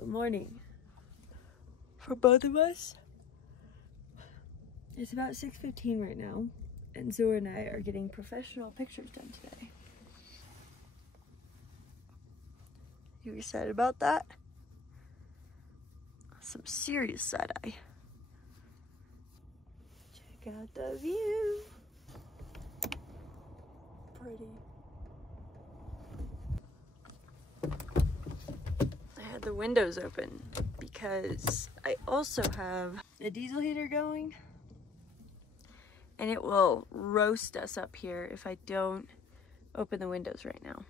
Good morning. For both of us, it's about 6:15 right now, and Zora and I are getting professional pictures done today. You excited about that? Some serious side-eye. Check out the view. Pretty. I had the windows open because I also have a diesel heater going, and it will roast us up here if I don't open the windows right now.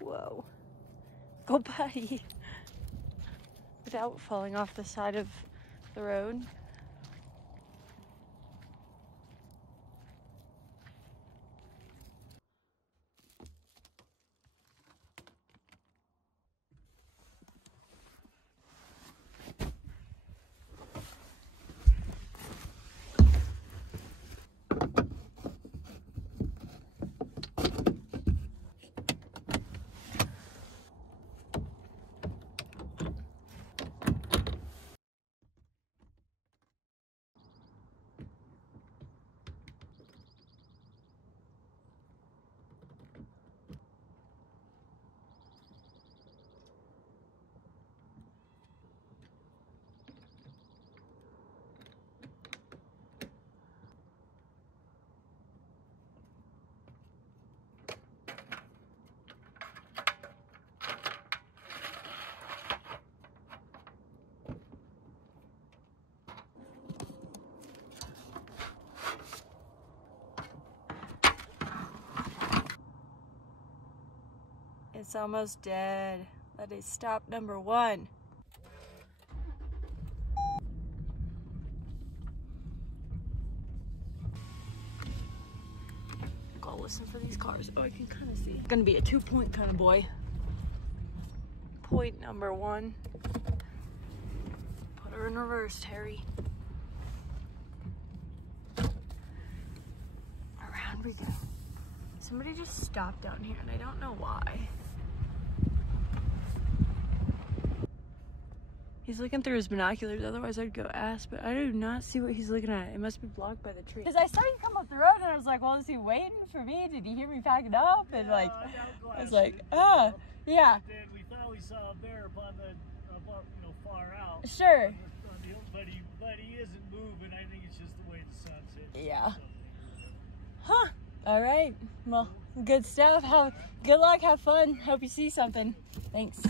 Whoa. Go buddy. Without falling off the side of the road. It's almost dead. That is stop number 1. Go listen for these cars. Oh, I can kind of see. It's gonna be a 2-point kind of boy. Point number 1. Put her in reverse, Terry. Around we go. Somebody just stopped down here and I don't know why. He's looking through his binoculars, otherwise I'd go ask, but I do not see what he's looking at. It must be blocked by the tree. Because I saw you come up the road and I was like, well, is he waiting for me? Did he hear me packing up? And like, I was like, oh, yeah. Then we thought we saw a bear up on the, far out. Sure. But he isn't moving. I think it's just the way the sun's hitting. Yeah. Huh. All right. Well, good stuff. Good luck. Have fun. Hope you see something. Thanks.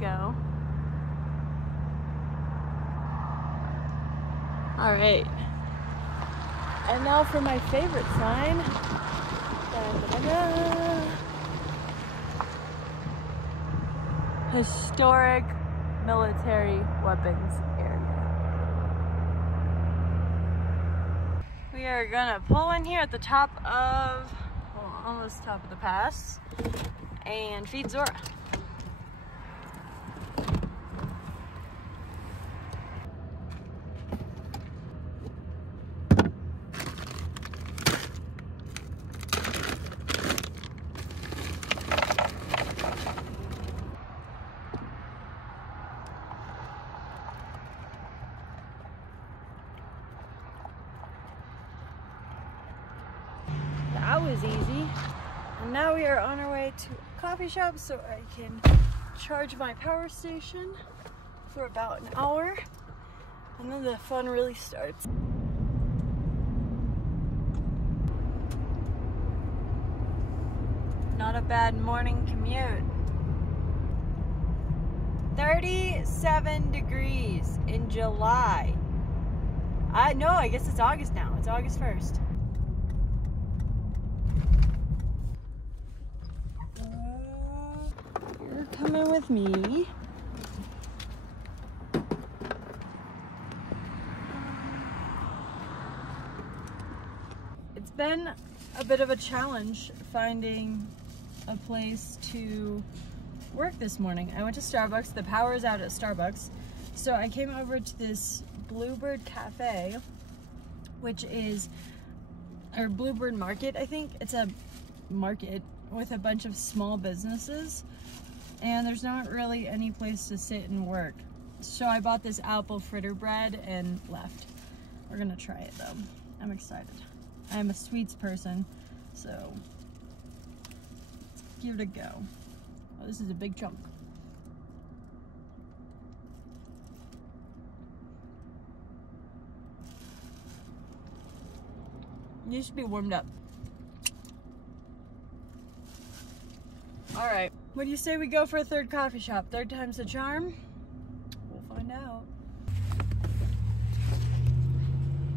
Go. All right, and now for my favorite sign. Da-da-da-da. Historic military weapons area. We are gonna pull in here at the top of, well, almost top of the pass, and feed Zora. That was easy. And now we are on our way to a coffee shop so I can charge my power station for about an hour, and then the fun really starts. Not a bad morning commute. 37 degrees in July. I guess it's August now. It's August 1st. You're coming with me. It's been a bit of a challenge finding a place to work this morning. I went to Starbucks. The power is out at Starbucks. So I came over to this Bluebird Cafe, which is, or Bluebird Market, I think. It's a market with a bunch of small businesses, and there's not really any place to sit and work. So I bought this apple fritter bread and left. We're gonna try it though. I'm excited. I'm a sweets person, so let's give it a go. Oh, this is a big chunk. It needs to be warmed up. All right, what do you say we go for a third coffee shop? Third time's the charm? We'll find out.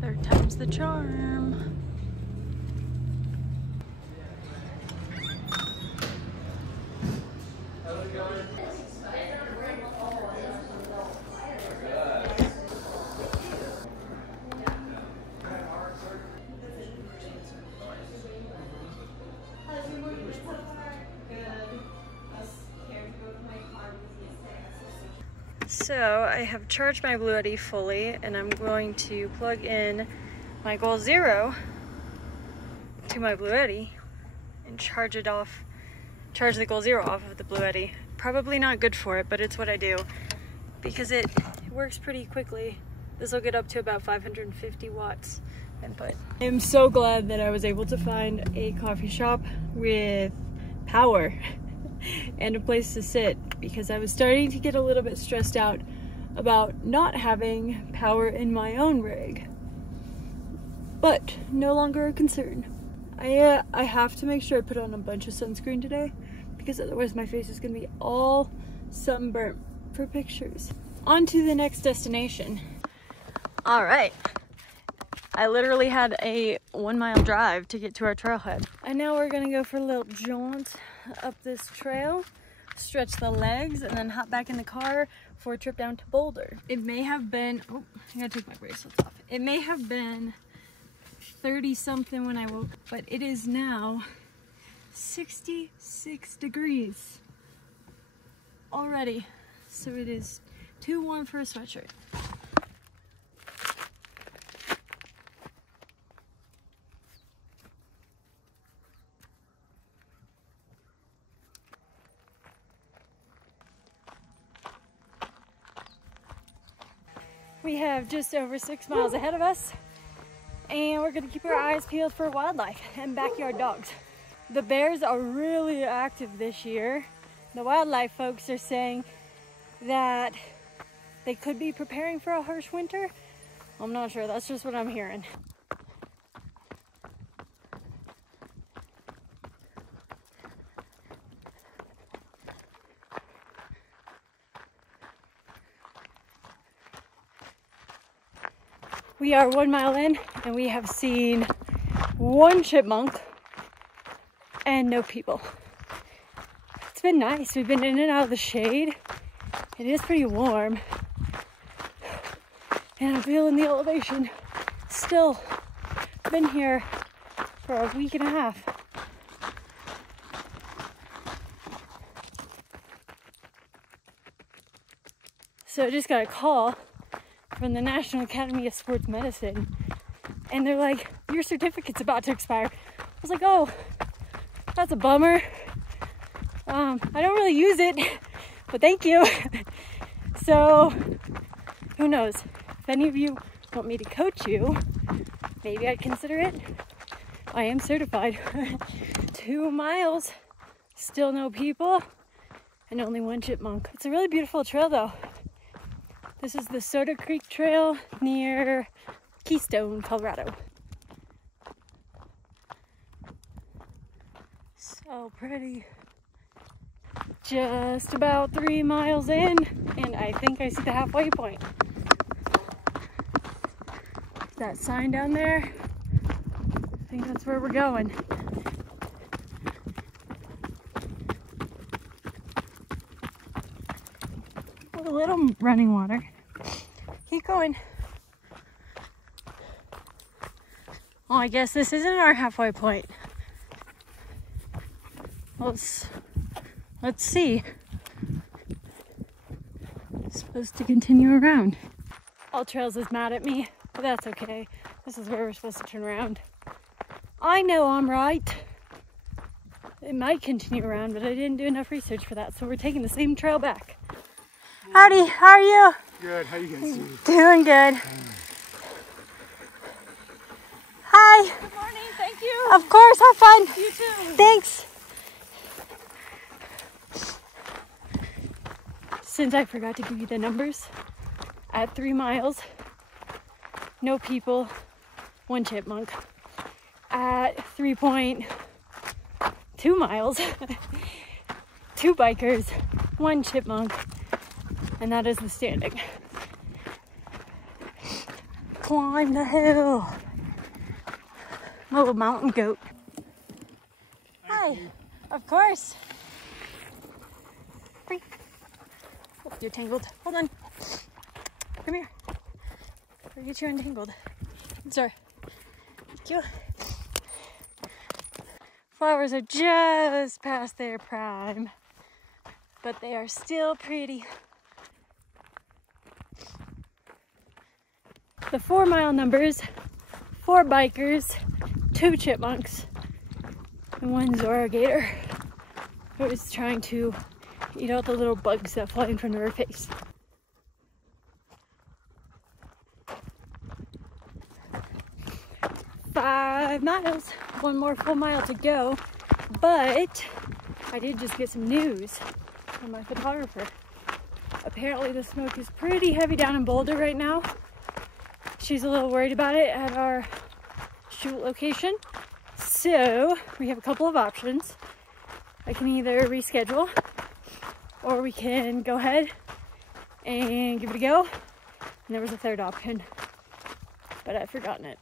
Third time's the charm. So I have charged my Blue Yeti fully, and I'm going to plug in my Goal Zero to my Blue Yeti and charge the Goal Zero off of the Blue Yeti. Probably not good for it, but it's what I do because it works pretty quickly. This will get up to about 550 watts input. I'm so glad that I was able to find a coffee shop with power and a place to sit, because I was starting to get a little bit stressed out about not having power in my own rig, but no longer a concern. I have to make sure I put on a bunch of sunscreen today, because otherwise my face is gonna be all sunburnt for pictures. On to the next destination. All right, I literally had a 1 mile drive to get to our trailhead, and now we're gonna go for a little jaunt up this trail, stretch the legs, and then hop back in the car for a trip down to Boulder. It may have been, oh, I gotta take my bracelets off. It may have been 30 something when I woke up, but it is now 66 degrees already. So it is too warm for a sweatshirt. We have just over 6 miles ahead of us, and we're gonna keep our eyes peeled for wildlife and backyard dogs. The bears are really active this year. The wildlife folks are saying that they could be preparing for a harsh winter. I'm not sure, that's just what I'm hearing. We are 1 mile in, and we have seen one chipmunk and no people. It's been nice. We've been in and out of the shade. It is pretty warm, and I'm feeling the elevation. Still been here for a week and a half. So I just got a call from the National Academy of Sports Medicine, and they're like, your certificate's about to expire. I was like, oh, that's a bummer. I don't really use it, but thank you. So who knows, if any of you want me to coach you, maybe I'd consider it. I am certified. 2 miles, still no people, and only one chipmunk. It's a really beautiful trail though. This is the Soda Creek Trail near Keystone, Colorado. So pretty. Just about 3 miles in, and I think I see the halfway point. That sign down there, I think that's where we're going. A little running water. Keep going. Oh, I guess this isn't our halfway point. Let's see. It's supposed to continue around. All Trails is mad at me, but that's okay. This is where we're supposed to turn around. I know I'm right. It might continue around, but I didn't do enough research for that, so we're taking the same trail back. Howdy, how are you? Good, how you guys doing? Doing good. Hi. Good morning, thank you. Of course, have fun. You too. Thanks. Since I forgot to give you the numbers, at 3 miles, no people, 1 chipmunk. At 3.2 miles, 2 bikers, 1 chipmunk, and that is the standing. Climb the hill. I'm a little mountain goat. Hi, of course. Free. Oh, you're tangled. Hold on. Come here. I'll get you untangled. Sorry. Thank you. Flowers are just past their prime, but they are still pretty. The 4 mile numbers, 4 bikers, 2 chipmunks, and 1 Zora gator who is trying to eat all the little bugs that fly in front of her face. Five miles, 1 more full mile to go, but I did just get some news from my photographer. Apparently the smoke is pretty heavy down in Boulder right now. She's a little worried about it at our shoot location. So we have a couple of options. I can either reschedule or we can go ahead and give it a go. And there was a third option, but I've forgotten it.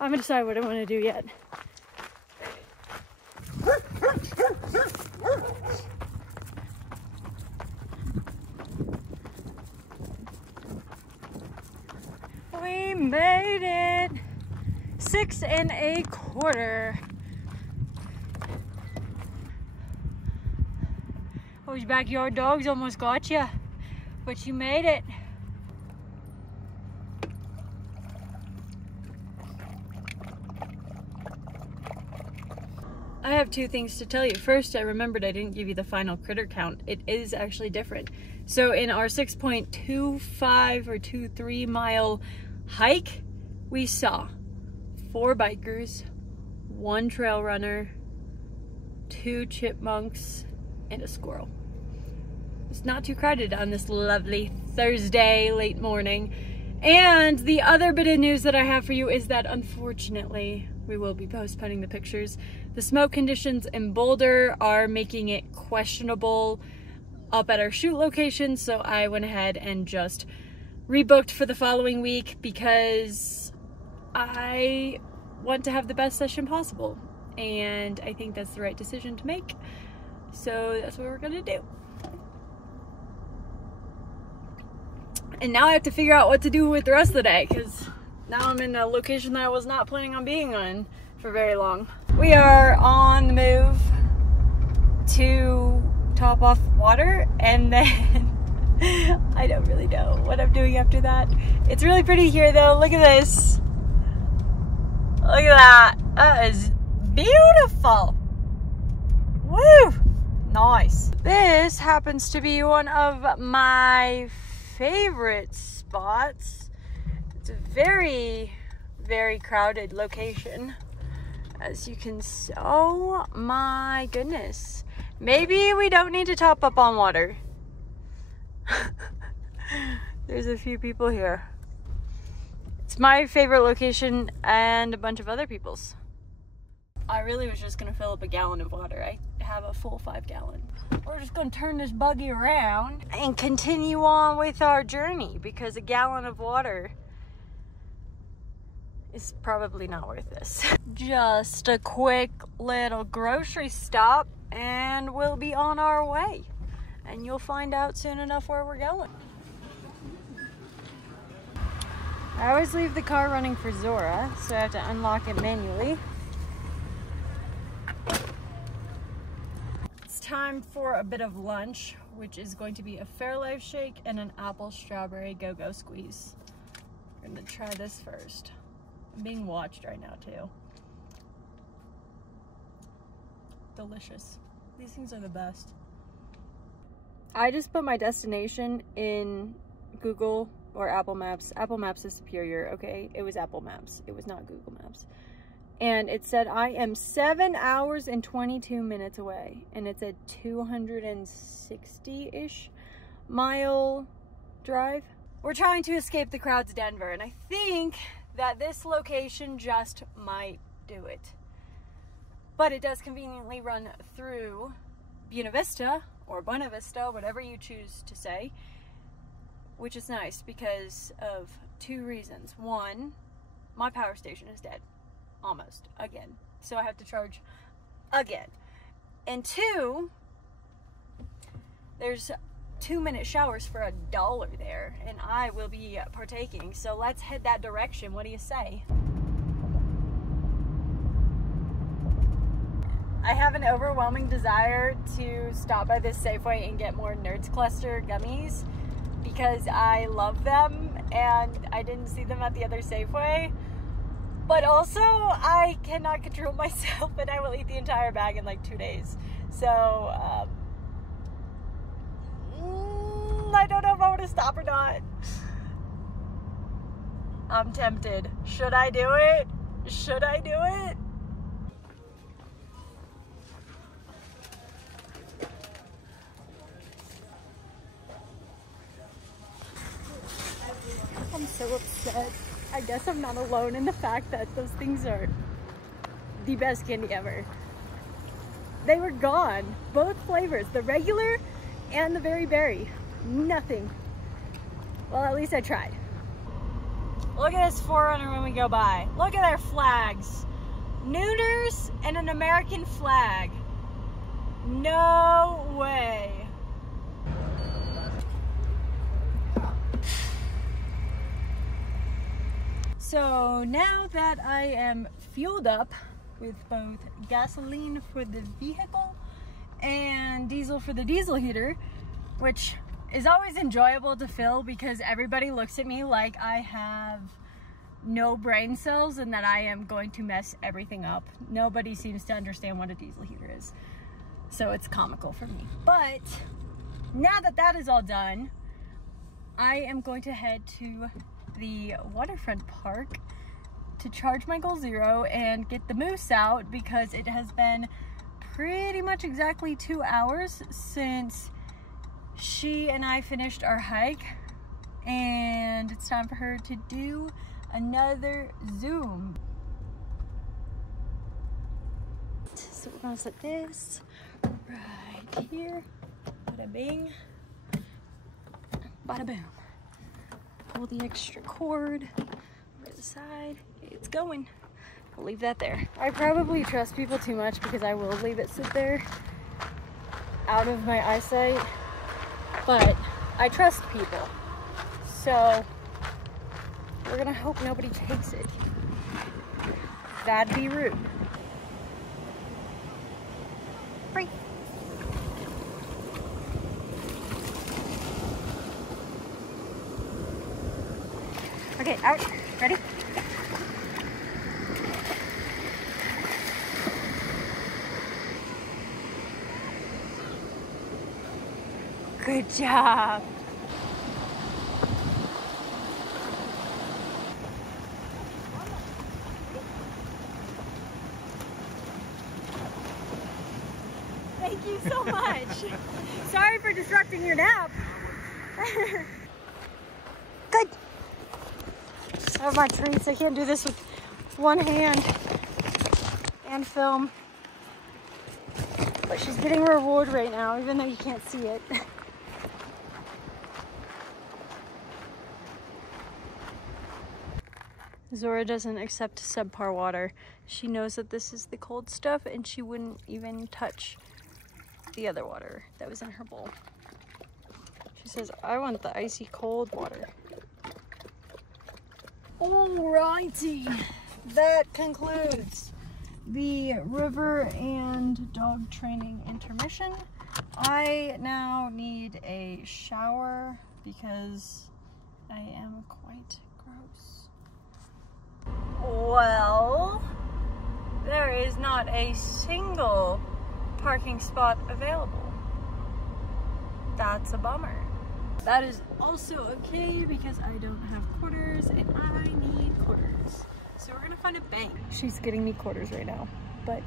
I haven't decided what I want to do yet. We made it! 6 1/4. Those backyard dogs almost got you, but you made it. I have 2 things to tell you. First, I remembered I didn't give you the final critter count. It is actually different. So in our 6.25 or 23 mile hike, we saw 4 bikers, 1 trail runner, 2 chipmunks, and a squirrel. It's not too crowded on this lovely Thursday late morning. And the other bit of news that I have for you is that unfortunately, we will be postponing the pictures. The smoke conditions in Boulder are making it questionable up at our shoot location, so I went ahead and just rebooked for the following week because I want to have the best session possible, and I think that's the right decision to make. So that's what we're gonna do. And now I have to figure out what to do with the rest of the day, because now I'm in a location that I was not planning on being on for very long. We are on the move to top off water, and then I don't really know what I'm doing after that. It's really pretty here though. Look at this. Look at that. That is beautiful. Woo! Nice. This happens to be one of my favorite spots. It's a very, very crowded location, as you can see. Oh my goodness. Maybe we don't need to top up on water. There's a few people here. It's my favorite location and a bunch of other people's. I really was just gonna fill up a gallon of water. I have a full 5-gallon. We're just gonna turn this buggy around and continue on with our journey because a gallon of water is probably not worth this. Just a quick little grocery stop and we'll be on our way. And you'll find out soon enough where we're going. I always leave the car running for Zora, so I have to unlock it manually. It's time for a bit of lunch, which is going to be a Fairlife shake and an apple strawberry go-go squeeze. I'm gonna try this first. I'm being watched right now too. Delicious. These things are the best. I just put my destination in Google or Apple Maps. Apple Maps is superior, okay? It was Apple Maps. It was not Google Maps. And it said I am 7 hours and 22 minutes away. And it's a 260-ish mile drive. We're trying to escape the crowds of Denver. And I think that this location just might do it. But it does conveniently run through Buena Vista, or Buena Vista, whatever you choose to say, which is nice because of 2 reasons. 1, my power station is dead, almost, again. So I have to charge again. And 2, there's 2-minute showers for $1 there, and I will be partaking. So let's head that direction. What do you say? I have an overwhelming desire to stop by this Safeway and get more Nerds Cluster gummies because I love them and I didn't see them at the other Safeway. But also, I cannot control myself and I will eat the entire bag in like 2 days. So, I don't know if I want to stop or not. I'm tempted. Should I do it? Should I do it? I'm so upset. I guess I'm not alone in the fact that those things are the best candy ever. They were gone. Both flavors, the regular and the very berry. Nothing. Well, at least I tried. Look at this 4Runner when we go by. Look at their flags. Nooners and an American flag. No way. So now that I am fueled up with both gasoline for the vehicle and diesel for the diesel heater, which is always enjoyable to fill because everybody looks at me like I have no brain cells and that I am going to mess everything up. Nobody seems to understand what a diesel heater is. So it's comical for me. But now that that is all done, I am going to head to the waterfront park to charge my Goal Zero and get the moose out because it has been pretty much exactly 2 hours since she and I finished our hike, and it's time for her to do another zoom. So we're gonna set this right here. Bada bing, bada boom. Pull the extra cord over the side. It's going. We'll leave that there. I probably trust people too much because I will leave it sit there out of my eyesight, but I trust people. So we're gonna hope nobody takes it. That'd be rude. Free. Okay, out. Ready? Good job. Thank you so much. Sorry for disrupting your nap. Good. I have my treats. I can't do this with one hand. and film. But she's getting a reward right now, even though you can't see it. Zora doesn't accept subpar water. She knows that this is the cold stuff and she wouldn't even touch the other water that was in her bowl. She says, I want the icy cold water. Alrighty, that concludes the river and dog training intermission. I now need a shower because I am quite gross. Well, there is not a single parking spot available. That's a bummer. That is also okay because I don't have quarters and I need quarters. So we're gonna find a bank. She's getting me quarters right now, but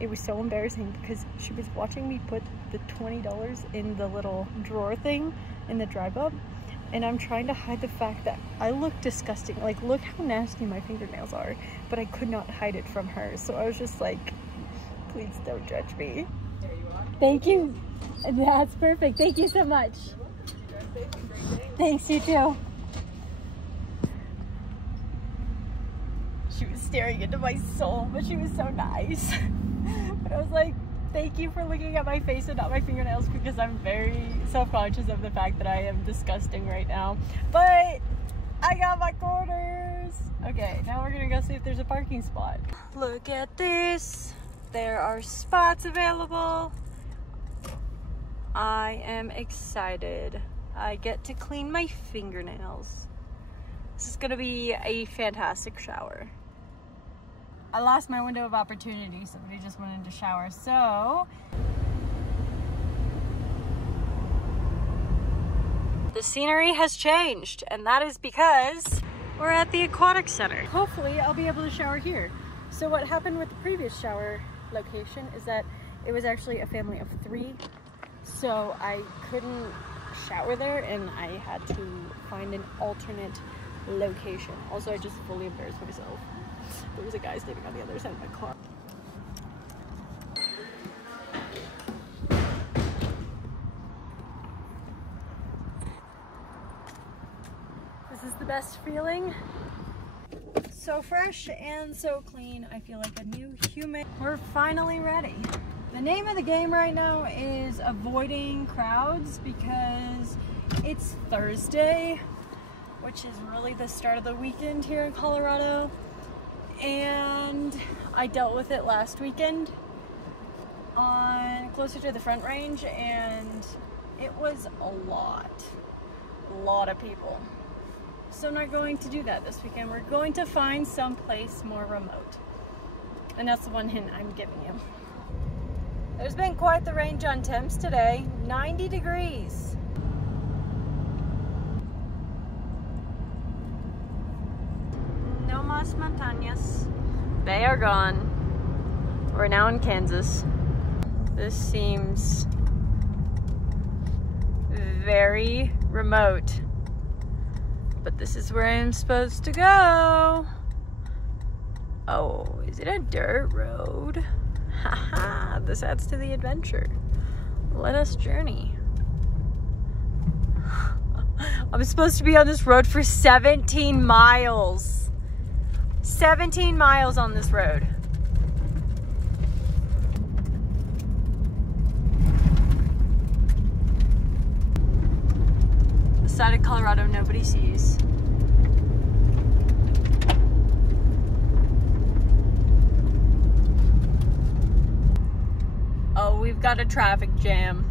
it was so embarrassing because she was watching me put the $20 in the little drawer thing in the drive up, and I'm trying to hide the fact that I look disgusting. Like, look how nasty my fingernails are, but I could not hide it from her. So I was just like, please don't judge me. There you are. Thank you. That's perfect. Thank you so much. Thanks, you too. She was staring into my soul, but she was so nice. But I was like, thank you for looking at my face and not my fingernails, because I'm very self-conscious of the fact that I am disgusting right now. But I got my quarters. Okay, now we're gonna go see if there's a parking spot. Look at this. There are spots available. I am excited. I get to clean my fingernails. This is gonna be a fantastic shower. I lost my window of opportunity. Somebody just went into shower, so. The scenery has changed, and that is because we're at the aquatic center. Hopefully I'll be able to shower here. So what happened with the previous shower location is that it was actually a family of 3. So I couldn't shower there and I had to find an alternate location. Also, I just fully embarrassed myself. There was a guy standing on the other side of my car. This is the best feeling. So fresh and so clean. I feel like a new human. We're finally ready. The name of the game right now is avoiding crowds because it's Thursday, which is really the start of the weekend here in Colorado. And I dealt with it last weekend on closer to the Front Range, and it was a lot of people. So I'm not going to do that this weekend. We're going to find someplace more remote. And that's the one hint I'm giving you. There's been quite the range on temps today. 90 degrees. No más montañas. They are gone. We're now in Kansas. This seems very remote. But this is where I'm supposed to go. Oh, is it a dirt road? Haha, this adds to the adventure. Let us journey. I'm supposed to be on this road for 17 miles. 17 miles on this road. The side of Colorado nobody sees. Oh, we've got a traffic jam.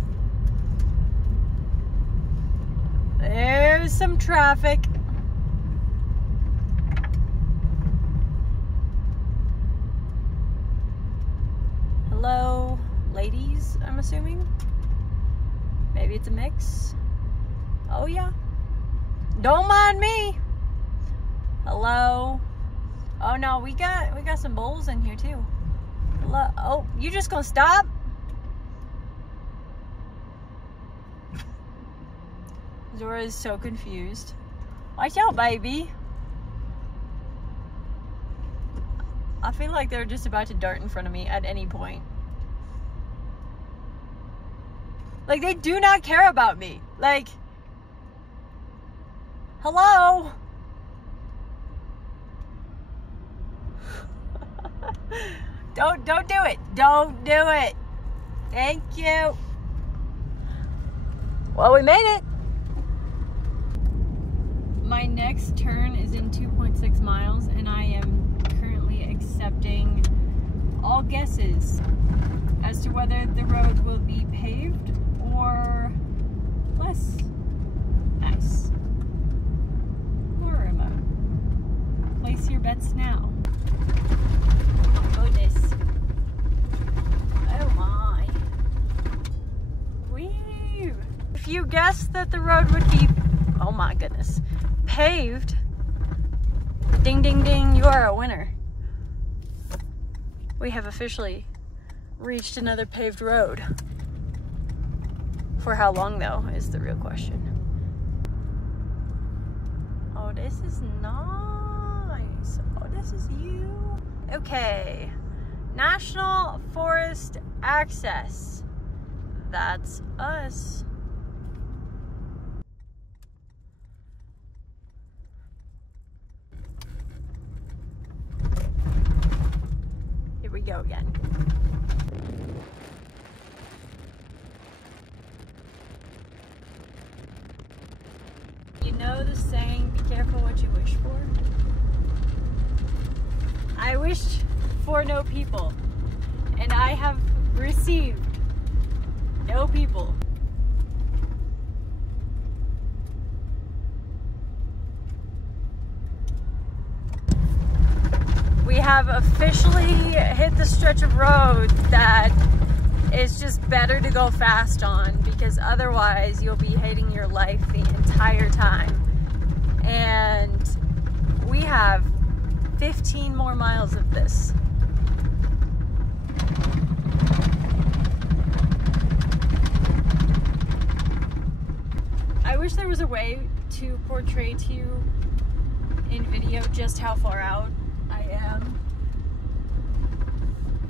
There's some traffic. Hello, ladies, I'm assuming. Maybe it's a mix. Oh yeah. Don't mind me. Hello. Oh no, we got some bowls in here too. Hello. Oh, you just gonna stop? Zora is so confused. Watch out, baby. I feel like they're just about to dart in front of me at any point. Like, they do not care about me. Like, hello? Don't do it. Don't do it. Thank you. Well, we made it. My next turn is in 2.6 miles, and I am currently accepting all guesses as to whether the road will be paved or less nice, more remote. Place your bets now. Oh my goodness. Oh my. Wee. If you guessed that the road would be, oh my goodness, paved, ding ding ding, you are a winner. We have officially reached another paved road. For how long though is the real question. Oh, this is nice. Oh, this is you. Okay, National Forest Access. That's us. Here we go again. You know the saying, be careful what you wish for? I wished for no people, and I have received no people. We have officially hit the stretch of road that is just better to go fast on, because otherwise you'll be hating your life the entire time. And we have 15 more miles of this. I wish there was a way to portray to you in video just how far out I am.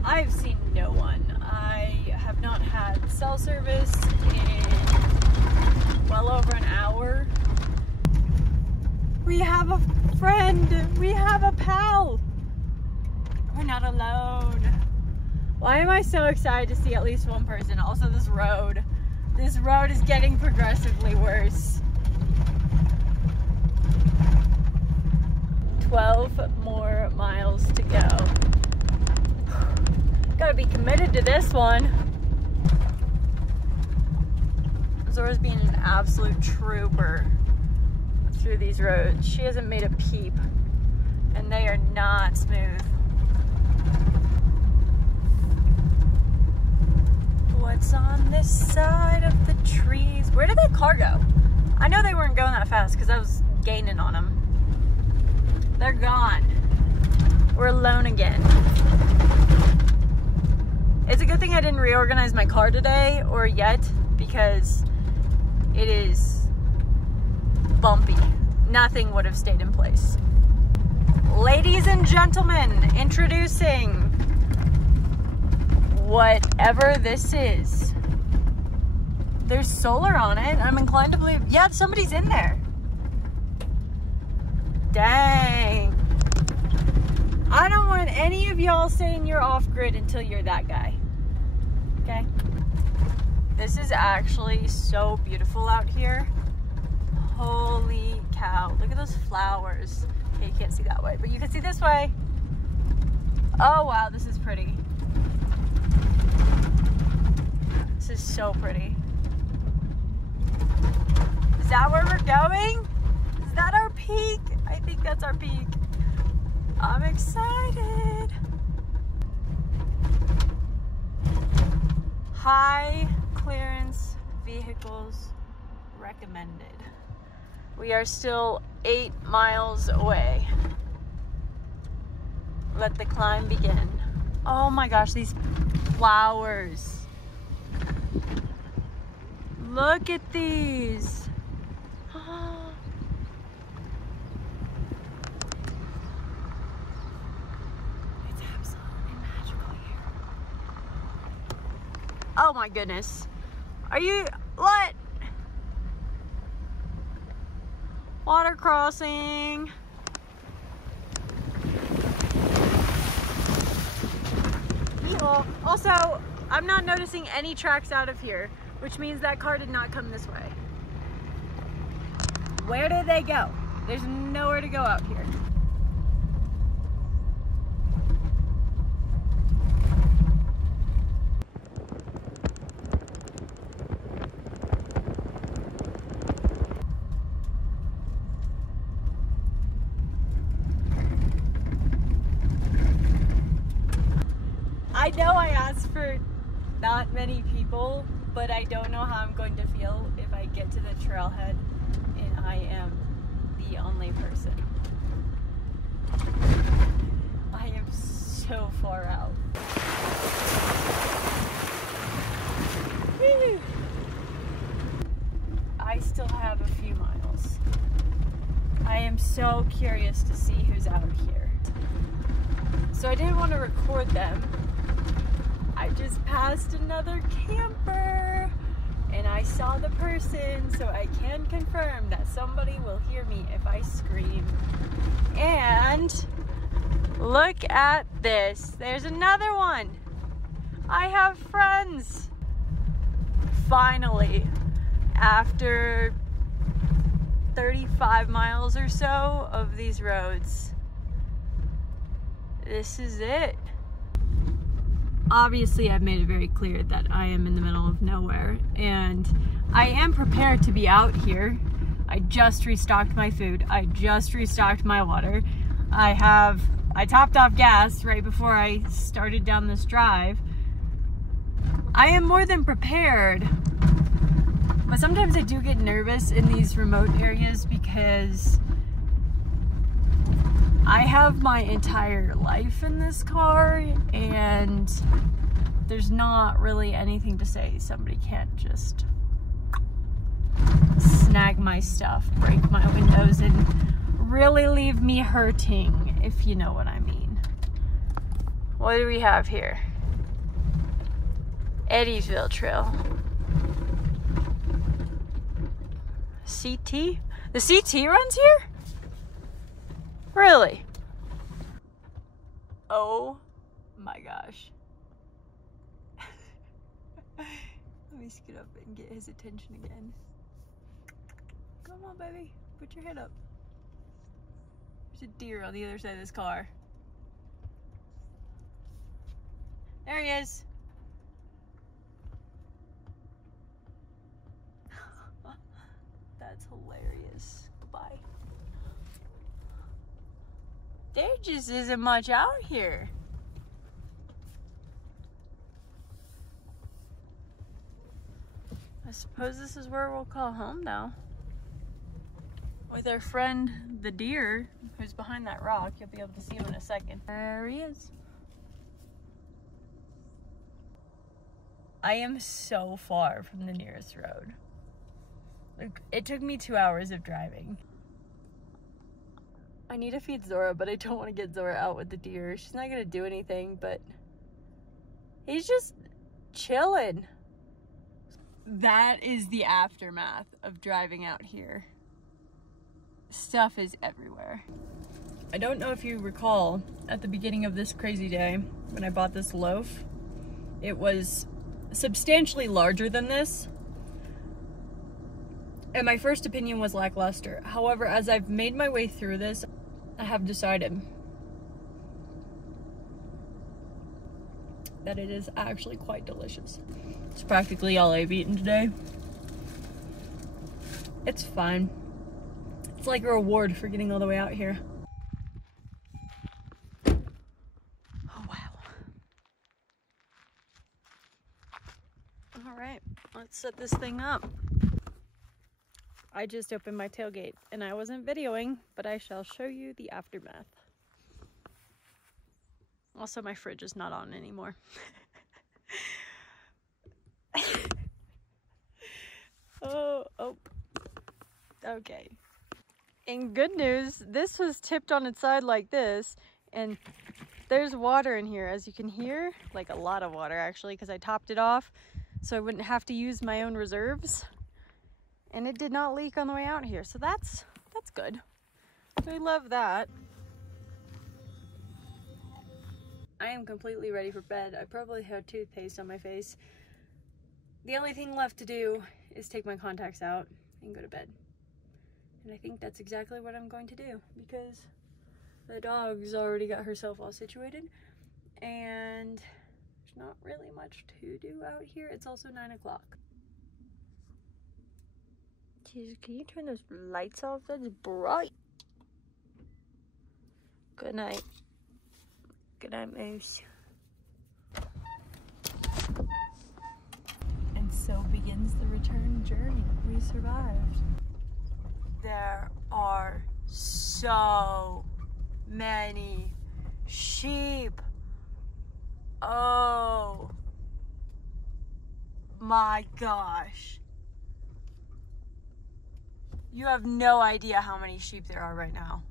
I've seen no one. I have not had cell service in well over an hour. We have a friend. We have a pal. We're not alone. Why am I so excited to see at least one person? Also, this road. This road is getting progressively worse. 12 more miles to go. Gotta be committed to this one. Zora's being an absolute trooper through these roads. She hasn't made a peep, and they are not smooth. What's on this side of the trees? Where did that car go? I know they weren't going that fast because I was gaining on them. They're gone. We're alone again. It's a good thing I didn't reorganize my car today or yet, because it is bumpy. Nothing would have stayed in place. Ladies and gentlemen, introducing whatever this is. There's solar on it. I'm inclined to believe, yeah, somebody's in there. Dang. I don't want any of y'all saying you're off-grid until you're that guy. Okay? This is actually so beautiful out here. Holy cow. Look at those flowers. Okay, you can't see that way, but you can see this way. Oh wow, this is pretty. This is so pretty. Is that where we're going? Is that our peak? I think that's our peak. I'm excited. High clearance vehicles recommended. We are still 8 miles away. Let the climb begin. Oh my gosh, these flowers. Look at these. It's Oh my goodness. Are you, what? Water crossing. Also, I'm not noticing any tracks out of here, which means that car did not come this way. Where did they go? There's nowhere to go out here. I know I asked for not many people, but I don't know how I'm going to feel if I get to the trailhead and I am the only person. I am so far out. Woo. I still have a few miles. I am so curious to see who's out here. So I didn't want to record them. I just passed another camper and I saw the person, so I can confirm that somebody will hear me if I scream. And look at this. There's another one. I have friends. Finally, after 35 miles or so of these roads, this is it. Obviously, I've made it very clear that I am in the middle of nowhere, and I am prepared to be out here. I just restocked my food. I just restocked my water. I topped off gas right before I started down this drive. I am more than prepared, but sometimes I do get nervous in these remote areas because I have my entire life in this car, and there's not really anything to say somebody can't just snag my stuff, break my windows, and really leave me hurting, if you know what I mean. What do we have here? Eddiesville Trail. CT? The CT runs here? Really? Oh my gosh. Let me scoot up and get his attention again. Come on, baby. Put your head up. There's a deer on the other side of this car. There he is. That's hilarious. Bye. There just isn't much out here. I suppose this is where we'll call home now. With our friend, the deer, who's behind that rock. You'll be able to see him in a second. There he is. I am so far from the nearest road. Like, it took me 2 hours of driving. I need to feed Zora, but I don't want to get Zora out with the deer. She's not going to do anything, but he's just chilling. That is the aftermath of driving out here. Stuff is everywhere. I don't know if you recall at the beginning of this crazy day when I bought this loaf. It was substantially larger than this. And my first opinion was lackluster. However, as I've made my way through this, I have decided that it is actually quite delicious. It's practically all I've eaten today. It's fine. It's like a reward for getting all the way out here. Oh, wow. All right, let's set this thing up. I just opened my tailgate and I wasn't videoing, but I shall show you the aftermath. Also, my fridge is not on anymore. Oh, okay. In good news, this was tipped on its side like this, and there's water in here, as you can hear, like a lot of water actually, because I topped it off. so I wouldn't have to use my own reserves. And it did not leak on the way out here, so that's good. I love that. I am completely ready for bed. I probably have toothpaste on my face. The only thing left to do is take my contacts out and go to bed. And I think that's exactly what I'm going to do, because the dog's already got herself all situated and there's not really much to do out here. It's also 9 o'clock. Jeez, can you turn those lights off? That's bright. Good night. Good night, Moose. And so begins the return journey. We survived. There are so many sheep. Oh my gosh. You have no idea how many sheep there are right now.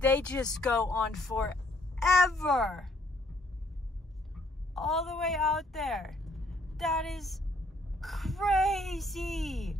They just go on forever. All the way out there. That is crazy.